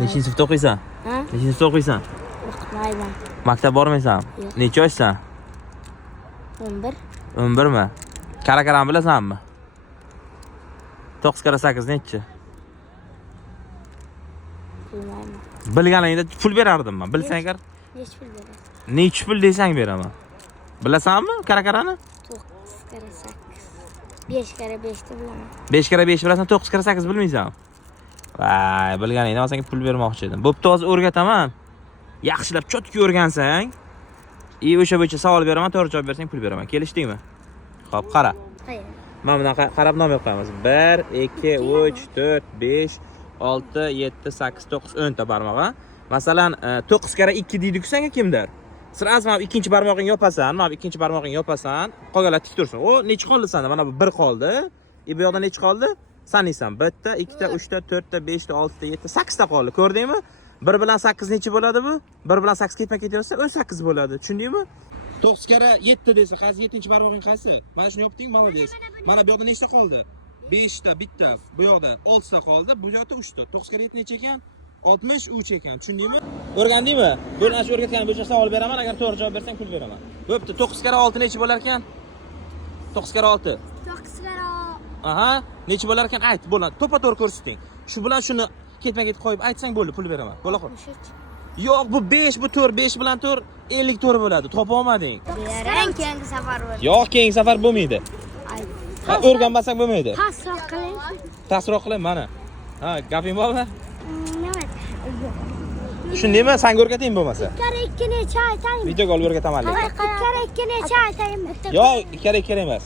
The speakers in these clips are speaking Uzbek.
Nechinchi sinfda o'qiysan? Ha? Nechinchi sinfda o'qiysan? O'qimayman. Maktab bormaysan? Yo'q. Necha yoshsan? 11. 11 mi? Kara-karani bilasanmi? 9 kara 8 nechi? Bilmayman. Bilganingda pul berardim men. Bilsang agar Nech pul berasiz? necha pul desang beraman. Bilasanmi kara-karani? 9 kara 8. 5 kara 5 da bilaman. 5 kara 5 bilasan, 9 kara 8 bilmaysan. Vay, bilganingda men senga pul bermoqchi edim. Bo'pti, hozir o'rgataman. Yaxshilab chotki o'rgansang, o'sha bo'yicha savol beraman, to'g'ri javob bersang pul beraman. Kelishdingmi? Xo'p, qara. Qayerda? Mana bunaqa qarab nom yo'qamiz. 1 2 3 4 5 6 7 8 9 10 ta barmoq, ha? Masalan, 9 kara 2 deydi-ku senga kimdir? Siraz mana ikkinchi barmog'ingni yopasan, mana ikkinchi barmog'ingni yopasan, qolganlar tik tursin. O, necha qoldi senda? Mana bu 1 qoldi. Bu yoqda necha qoldi? Sanaysan. 1 ta, 2 ta, 3 ta, 4 ta, 5 ta, 6 ta, 7 ta, 8 ta qoldi. Ko'rdingmi? 1 bilan 8 necha bo'ladi bu? 1 bilan 8 ketma-ket yozsa 18 bo'ladi. Tushundingmi? 9 kara 7 desa, qaysi 7-chi barmog'ing qaysi? Mana shuni yopding, molodez. Mana bu yoqda nechta qoldi? 5 ta, bitta. Bu yoqda 6 ta qoldi, bu yoqda 3 ta. 9 kara 7 necha ekan? 63 ekan. Tushundingmi? O'rgandingmi? Buni ash o'rgatgan bo'yicha savol beraman, agar to'g'ri javob bersang pul beraman. Bo'pti, 9 kara 6 necha bo'lar ekan? 9 kara 6. 9 kara. Aha, necha bo'lar ekan? Ayt, bo'ladi. To'pa-to'g'ri ko'rsating. Shu bilan shuni ketma-ket qo'yib aytsang bo'ldi, pul beraman. Bo'la qol. 63. Yo'q, bu 5, bu 4, 5 bilan 4 54 bo'ladi. Topa olmading. Berang keyingi safar bo'l. Yo'q, keyingi safar bo'lmaydi. Ha, o'rganmasak bo'lmaydi. Pasroq qiling. Tasroq qilib mana. Ha, gaping bormi? Nima? Tushundingmi? Senga o'rgataymi bo'lmasa? Kara 2 necha aytaymi? Videoga olib o'rgataman. Kara 2 necha aytaymi? Yo'q, kerak emas.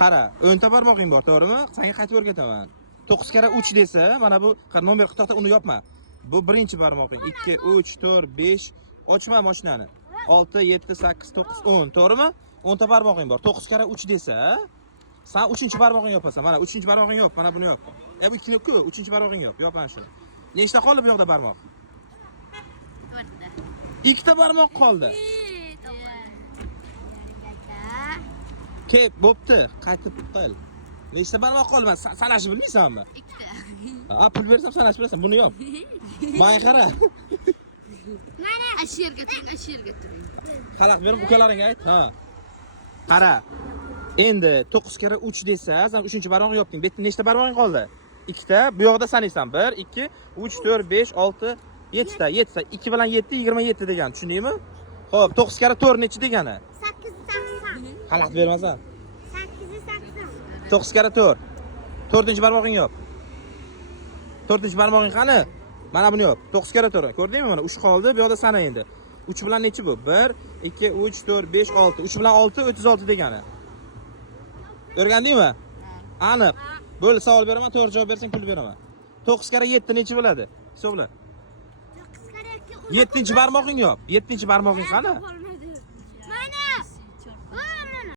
Qara, 10 ta barmog'ing bor, to'g'rimi? Senga qaytib o'rgataman. 9 kara 3 desa, mana bu nomer qitoqda uni yopma. Bu birinchi barmog'ing. 2 3 4 5 ochma mashinani. 6 7 8 9 10, to'g'rimi? 10 ta barmog'ing bor. 9 kara 3 desa, sen 3-chi barmog'ingni yopasan. Mana 3-chi barmog'ingni yop, mana buni yop. Bu ikkini-ku, 3-chi barmog'ingni yop. Yop ana shuni. Nechta qoldi bu yoqda barmoq? 2 ta barmoq qoldi. Ke, bo'pti, qaytib qil. Nechta barmoq qoldi? Sanashni bilmaysanmi? 2 ta. Ha, pul bersam sanash bilasan. Buni yop. Menga qara. Mana ashirga turing. Xalaq berib ukalaringga ayt. Ha. Qara. Endi 9 kara 3 desa, sen 3-chi barmoqni yopding. Bu yerda nechta barmog'ing qoldi? 2 ta. Bu yoqda sanaysan. 1 2 3 4 5 6 7 ta. 7 ta. 2 bilan 7 27 degan. Tushundingmi? Xo'p, 9 kara 4 nechi degani? 880. Xalaq bermasan. 880. 9 kara 4. 4-chi barmog'ingni yop. 4-chi barmog'ing qani? Mana buni yop. 9 kara 4. Ko'rdingmi mana? 3 qoldi. Bu yoqda sana endi. 3 bilan nechi bu? 1 2 3 4 5 6. 3 bilan 6 36 degani. O'rgandingmi? Aniq. Bo'ldi, savol beraman, to'g'ri javob bersang pul beraman. 9 kara 7 nechi bo'ladi? Hisobla. 7-chi barmog'ing yop. 7-chi barmog'ing qani?